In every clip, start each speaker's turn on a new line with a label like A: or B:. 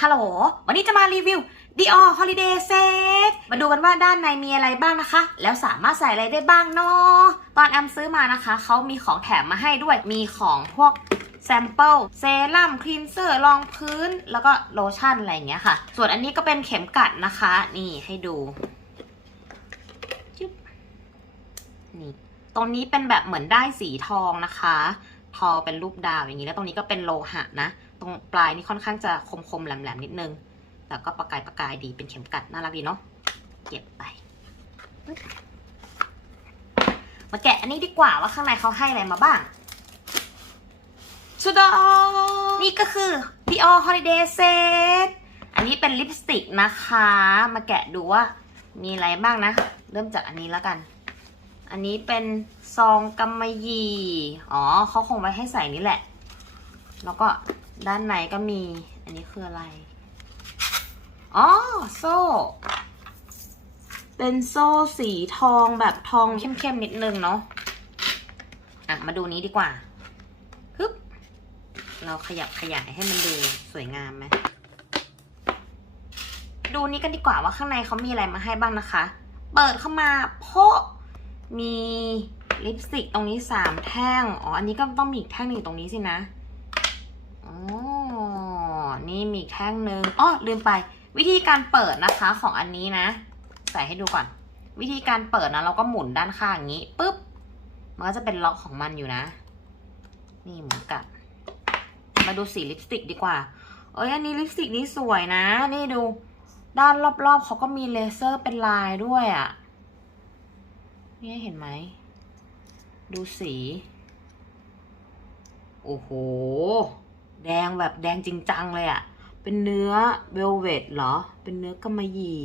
A: ฮัลโหล วันนี้จะมารีวิว Dior Holiday Set มาดูกันว่าด้านในมีอะไรบ้างนะคะ แล้วสามารถใส่อะไรได้บ้างเนาะตอนแอมซื้อมานะคะ เขามีของแถมมาให้ด้วย มีของพวกแซมเปิลเซรั่มคลีนเซอร์รองพื้น แล้วก็โลชั่นอะไรอย่างเงี้ยค่ะ ส่วนอันนี้ก็เป็นเข็มกัดนะคะ นี่ให้ดูจึ๊บนี่ ตรงนี้เป็นแบบเหมือนได้สีทองนะคะ ทอเป็นรูปดาวอย่างนี้ แล้วตรงนี้ก็เป็นโลหะนะ ตรงปลายนี่ค่อนข้างจะคมๆแหลมๆนิดนึง แต่ก็ประกายประกายดีเป็นเข็มกัดน่ารักดีเนาะเก็บไปปึ๊บมาแกะอันนี้ดีกว่าว่าข้างในเขาให้อะไรมาบ้างชุดอนี่ก็คือ Dior Holiday Set อันนี้เป็นลิปสติกนะคะ มาแกะดูว่ามีอะไรบ้างนะ เริ่มจากอันนี้แล้วกัน อันนี้เป็นซองกำมะหยี่ อ๋อเขาคงไว้ให้ใส่นี่แหละ แล้วก็ ด้านในก็มี อันนี้คืออะไร อ๋อ โซ่ เป็นโซ่สีทองแบบทองเข้มๆนิดนึงเนาะ อะ มาดูนี้ดีกว่าฮึบเราขยับขยายให้มันดูสวยงามไหม ดูนี้กันดีกว่าว่าข้างในเขามีอะไรมาให้บ้างนะคะ เปิดเข้ามาโพะมีลิปสติกตรงนี้สามแท่ง อ๋อ อันนี้ก็ต้องมีอีกแท่งหนึ่งตรงนี้สินะ นี่มีแท่งหนึ่งอ๋อลืมไป วิธีการเปิดนะคะของอันนี้นะ ใส่ให้ดูก่อน วิธีการเปิดนะ เราก็หมุนด้านข้างอย่างนี้ปุ๊บมันก็จะเป็นล็อกของมันอยู่นะ นี่หมุนกลับ มาดูสีลิปสติกดีกว่า เอ้ยอันนี้ลิปสติกนี่สวยนะ นี่ดูด้านรอบๆเขาก็มีเลเซอร์เป็นลายด้วยอะ่ะนี่เห็นไหม ดูสี โอ้โห แดงแบบแดงจริงจังเลยอะ่ะเป็นเนื้อเวลเวดเหรอ เป็นเนื้อกำมะหยี่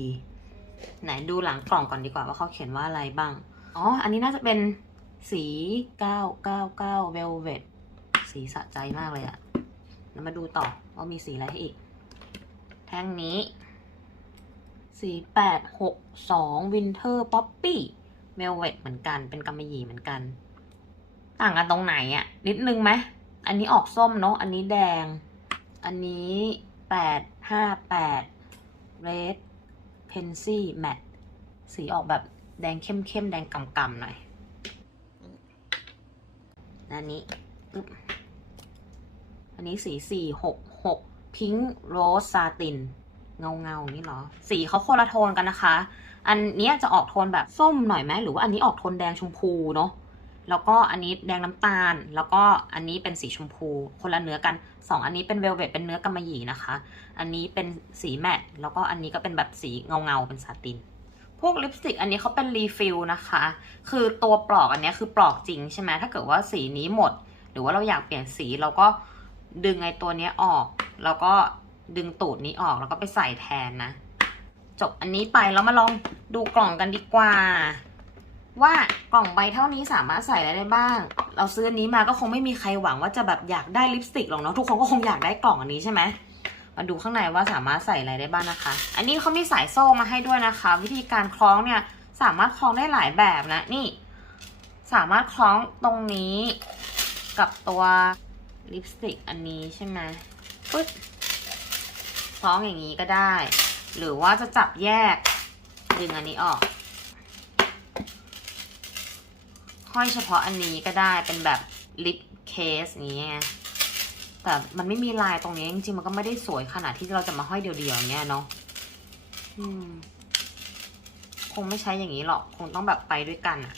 A: ไหนดูหลังกล่องก่อนดีกว่าว่าเขาเขียนว่าอะไรบ้าง อ๋อ อันนี้น่าจะเป็นสี 999 Velvet สีสะใจมากเลยอะแล้วมาดูต่อว่ามีสีอะไรให้อีก แท่งนี้ สี862 Winter Poppy Velvet เหมือนกัน เป็นกำมะหยี่เหมือนกัน ต่างกันตรงไหนอะนิดนึงไหม อันนี้ออกส้มเนาะ อันนี้แดง อันนี้แปดห้าแปด red pencil matte สีออกแบบแดงเข้มๆแดงกำๆหน่อย อันนี้ปึ๊บอันนี้สีสี่หกหก pink rose satin เงาเงานี่เหรอ สีเขาคนละโทนกันนะคะ อันนี้จะออกโทนแบบส้มหน่อยไหมหรือว่าอันนี้ออกโทนแดงชมพูเนาะ แล้วก็อันนี้แดงน้ำตาล แล้วก็อันนี้เป็นสีชมพู คนละเนื้อกันสองอันนี้เป็นเวลเวตเป็นเนื้อกำมะหยี่นะคะ อันนี้เป็นสีแมตต์แล้วก็อันนี้ก็เป็นแบบสีเงาเงาๆเป็นซาติน พวกลิปสติกอันนี้เขาเป็นรีฟิลนะคะ คือตัวปลอกอันนี้คือปลอกจริงใช่ไหมถ้าเกิดว่าสีนี้หมด หรือว่าเราอยากเปลี่ยนสีเราก็ดึงไอ้ตัวนี้ออก แล้วก็ดึงตูดนี้ออกแล้วก็ไปใส่แทนนะ จบอันนี้ไปแล้วมาลองดูกล่องกันดีกว่า ว่ากล่องใบเท่านี้สามารถใส่อะไรได้บ้าง เราซื้ออันนี้มาก็คงไม่มีใครหวังว่าจะแบบอยากได้ลิปสติกหรอกเนาะทุกคนก็คงอยากได้กล่องอันนี้ใช่ไหมมาดูข้างในว่าสามารถใส่อะไรได้บ้างนะคะ อันนี้เขามีสายโซ่มาให้ด้วยนะคะ วิธีการคล้องเนี่ยสามารถคล้องได้หลายแบบนะนี่ สามารถคล้องตรงนี้กับตัวลิปสติกอันนี้ใช่ไหมปึ๊บคล้องอย่างนี้ก็ได้ หรือว่าจะจับแยกดึงอันนี้ออก ห้อยเฉพาะอันนี้ก็ได้เป็นแบบลิปเคสอย่างเงี้ยแต่มันไม่มีลายตรงนี้จริงๆมันก็ไม่ได้สวยขนาดที่เราจะมาห้อยเดียวๆอย่างเงี้ยเนาะอืมคงไม่ใช้อย่างนี้หรอก คงต้องแบบไปด้วยกันอะ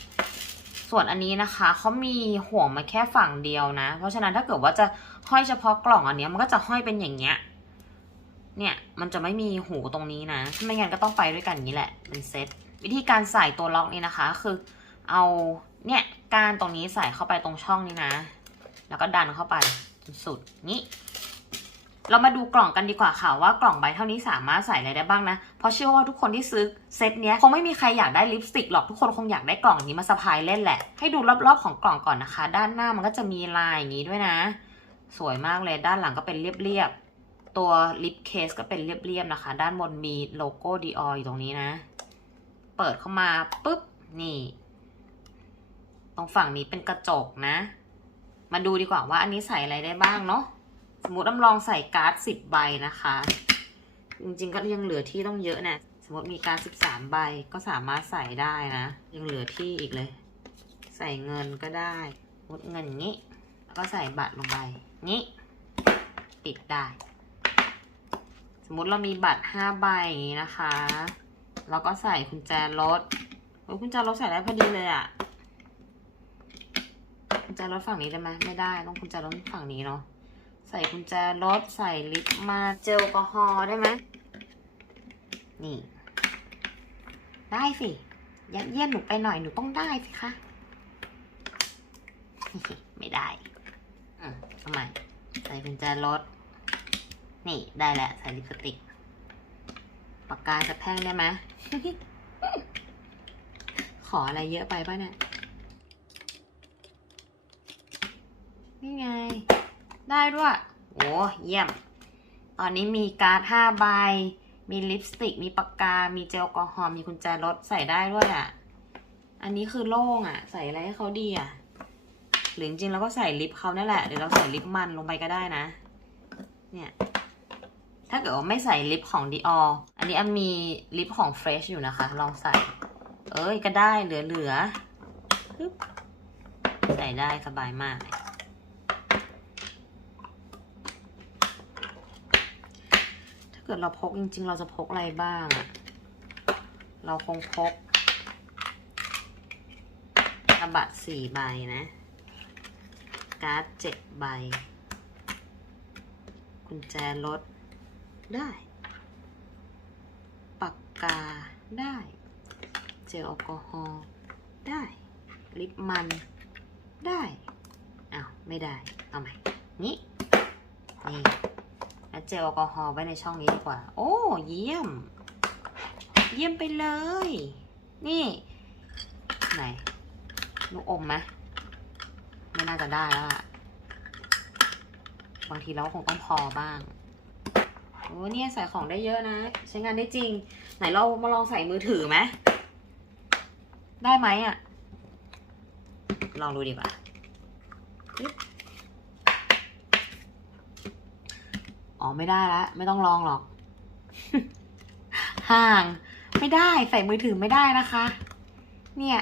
A: ส่วนอันนี้นะคะเขามีห่วงมาแค่ฝั่งเดียวนะ เพราะฉะนั้นถ้าเกิดว่าจะห้อยเฉพาะกล่องอันเนี้ยมันก็จะห้อยเป็นอย่างเงี้ย เนี่ย มันจะไม่มีหูตรงนี้นะไม่งั้นก็ต้องไปด้วยกันอย่างนี้แหละเป็นเซตวิธีการใส่ตัวล็อกนี่นะคะ คือเอา เนี่ยก้านตรงนี้ใส่เข้าไปตรงช่องนี้นะ แล้วก็ดันเข้าไปจนสุดนี้ เรามาดูกล่องกันดีกว่าค่ะว่ากล่องใบเท่านี้สามารถใส่อะไรได้บ้างนะ เพราะเชื่อว่าทุกคนที่ซื้อเซตเนี้ยคงไม่มีใครอยากได้ลิปสติกหรอกทุกคนคงอยากได้กล่องนี้มาสะพายเล่นแหละ ให้ดูรอบๆของกล่องก่อนนะคะ ด้านหน้ามันก็จะมีลายอย่างนี้ด้วยนะ สวยมากเลยด้านหลังก็เป็นเรียบๆตัวลิปเคสก็เป็นเรียบๆนะคะ ด้านบนมีโลโก้ Dior อยู่ตรงนี้นะ เปิดเข้ามาปุ๊บนี่ รงฝั่งนี้เป็นกระจกนะ มาดูดีกว่าว่าอันนี้ใส่อะไรได้บ้างเนาะ สมมติน้ำลองใส่การ์ดสิบใบนะคะ จริงๆก็ยังเหลือที่ต้องเยอะนะสมมติมีการ์ด13ใบก็สามารถใส่ได้นะ ยังเหลือที่อีกเลย ใส่เงินก็ได้มดเงินอย่างนี้ แล้วก็ใส่บัตรลงไป นี้ ปิดได้ สมมติเรามีบัตร5ใบอย่างนี้นะคะเราก็ใส่กุญแจรถโอ้ยกุญแจรถใส่ได้พอดีเลยอะกุญแจรถฝั่งนี้ได้ไหมไม่ได้ ต้องกุญแจรถฝั่งนี้เนาะใส่กุญแจรถใส่ลิปมาเจลแอลกอฮอล์ได้ไหมนี่ ได้สิยัดเยียดหนูไปหน่อยหนูต้องได้สิคะไม่ได้อืมทำไมใส่กุญแจรถนี่ได้แหละใส่ลิปสติกปากกาสักแท่งได้ไหมขออะไรเยอะไปป่ะเนี่ย นี่ไง ได้ด้วย โอ้เยี่ยม ตอนนี้มีการ์ดห้าใบ มีลิปสติก มีปากกา มีเจลแอลกอฮอล์มีกุญแจรถใส่ได้ด้วยอะ อันนี้คือโล่งอะ ใส่อะไรให้เขาดีอะ หรือจริงๆเราก็ใส่ลิปเขาเนี่ยแหละหรือเราใส่ลิปมันลงไปก็ได้นะ เนี่ย ถ้าเกิดว่าไม่ใส่ลิปของ Dior อันนี้อันมีลิปของ Fresh อยู่นะคะ ลองใส่ เอ้ยก็ได้เหลือๆใส่ได้สบายมาก ถ้าเกิดเราพกจริง ๆ เราจะพกอะไรบ้างอะเราคงพกธนบัตรสี่ใบนะ การ์ดเจ็ดใบ กุญแจรถได้ ปากกาได้ เจลแอลกอฮอล์ได้ ลิปมันได้อ้าวไม่ได้ เอาใหม่ นี่นี่ แล้วเจลแอลกอฮอล์ไว้ในช่องนี้ดีกว่า โอ้ เยี่ยม เยี่ยมไปเลย นี่ ไหน ลูกอมไหมไม่น่าจะได้แล้วอะบางทีเราคงต้องพอบ้างโอ้เนี่ยใส่ของได้เยอะนะ ใช้งานได้จริง ไหนเรามาลองใส่มือถือไหมได้ไหมอะลองดูดีกว่าปึ๊บ อ๋อไม่ได้ละไม่ต้องลองหรอก ห่าง ไม่ได้ใส่มือถือไม่ได้นะคะ เนี่ย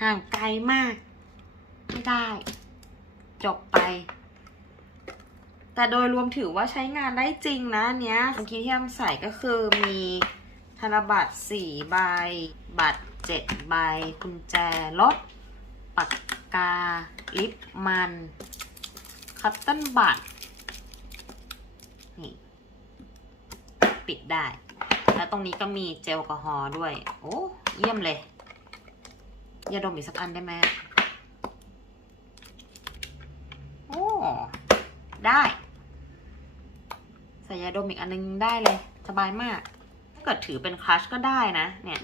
A: ห่างไกลมาก ไม่ได้ จบไป แต่โดยรวมถือว่าใช้งานได้จริงนะเนี้ยเมื่อกี้ที่ทำใส่ก็คือมีธนบัตรสี่ใบ บัตรเจ็ดใบกุญแจรถปากกา ลิปมัน คัตเติ้ลบัตร ปิดได้ แล้วตรงนี้ก็มีเจลแอลกอฮอล์ด้วย โอ้เยี่ยมเลยยาดมอีกสักอันได้ไหมโอ้ได้ใส่ยาดมอีกอันนึงได้เลย สบายมาก ถ้าเกิดถือเป็นคลัชก็ได้นะ เนี่ย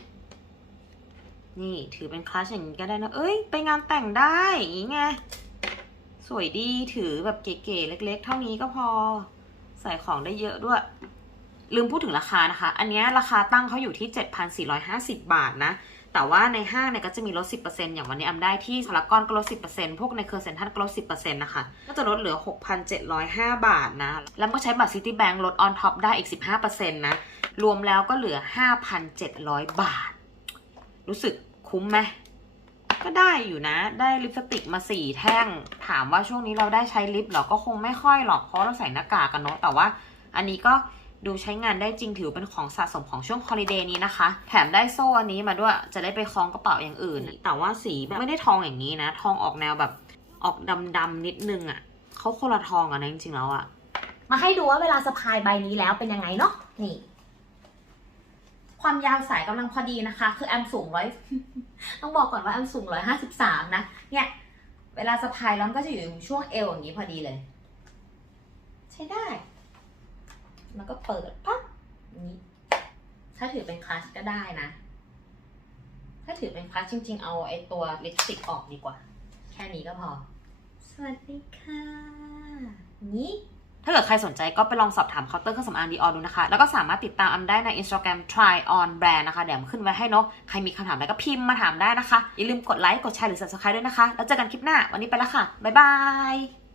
A: นี่ถือเป็นคลัชอย่างนี้ก็ได้นะ เอ้ย ไปงานแต่งได้อย่างงี้ไง สวยดีถือแบบเก๋ๆเล็ก ๆ เท่านี้ก็พอ ใส่ของได้เยอะด้วย ลืมพูดถึงราคานะคะ อันเนี้ยราคาตั้งเขาอยู่ที่ 7,450 บาทนะ แต่ว่าในห้างเนี่ยก็จะมีลด 10%อย่างวันนี้อำได้ที่พารากอนก็ลด 10%พวกในเคอร์เซ็นทรัลก็ลด 10%นะคะ ก็จะลดเหลือ 6,705 บาทนะ แล้วก็ใช้บัตรซิตี้แบงก์ลดออนท็อปได้อีก 15%นะ รวมแล้วก็เหลือ 5,700 บาท รู้สึกคุ้มไหมก็ได้อยู่นะ ได้ลิปสติกมาสี่แท่ง ถามว่าช่วงนี้เราได้ใช้ลิปหรอ ก็คงไม่ค่อยหรอก เพราะเราใส่หน้ากากกันเนาะ แต่ว่าอันนี้ก็ ดูใช้งานได้จริงถือเป็นของสะสมของช่วงฮอลิเดย์นี้นะคะ แถมได้โซ่อันนี้มาด้วยจะได้ไปคล้องกระเป๋าอย่างอื่น แต่ว่าสีแบบไม่ได้ทองอย่างนี้นะ ทองออกแนวแบบออกดำๆนิดนึงอะ่ะเขาคนละทองกันนะจริงๆแล้วอะ่ะ
B: มาให้ดูว่าเวลาสะพายใบนี้แล้วเป็นยังไงเนาะนี่ ความยาวสายกำลังพอดีนะคะ คือแอมสูงร้อยต้องบอกก่อนว่าแอมสูงร้อยห้าสิบสามนะเนี่ย เวลาสะพายแล้วมันก็จะอยู่ช่วงเอวอย่างนี้พอดีเลย ใช้ได้ มันก็เปิดปั๊บนี้ ถ้าถือเป็นคลัชก็ได้นะ ถ้าถือเป็นคลัชจริง ๆ เอาไอตัวลิปสติกออกดีกว่า แค่นี้ก็พอ สวัสดีค่ะนี้
A: ถ้าเกิดใครสนใจก็ไปลองสอบถามเคาน์เตอร์เครื่องสำอางดีออดูนะคะ แล้วก็สามารถติดตามอัมได้ใน Instagram try on brand นะคะ เดี๋ยวขึ้นไว้ให้เนาะใครมีคำถามอะไรก็พิมพ์มาถามได้นะคะ อย่าลืมกดไลค์กดแชร์หรือ subscribe ด้วยนะคะ แล้วเจอกันคลิปหน้าวันนี้ไปแล้วค่ะ บ๊ายบาย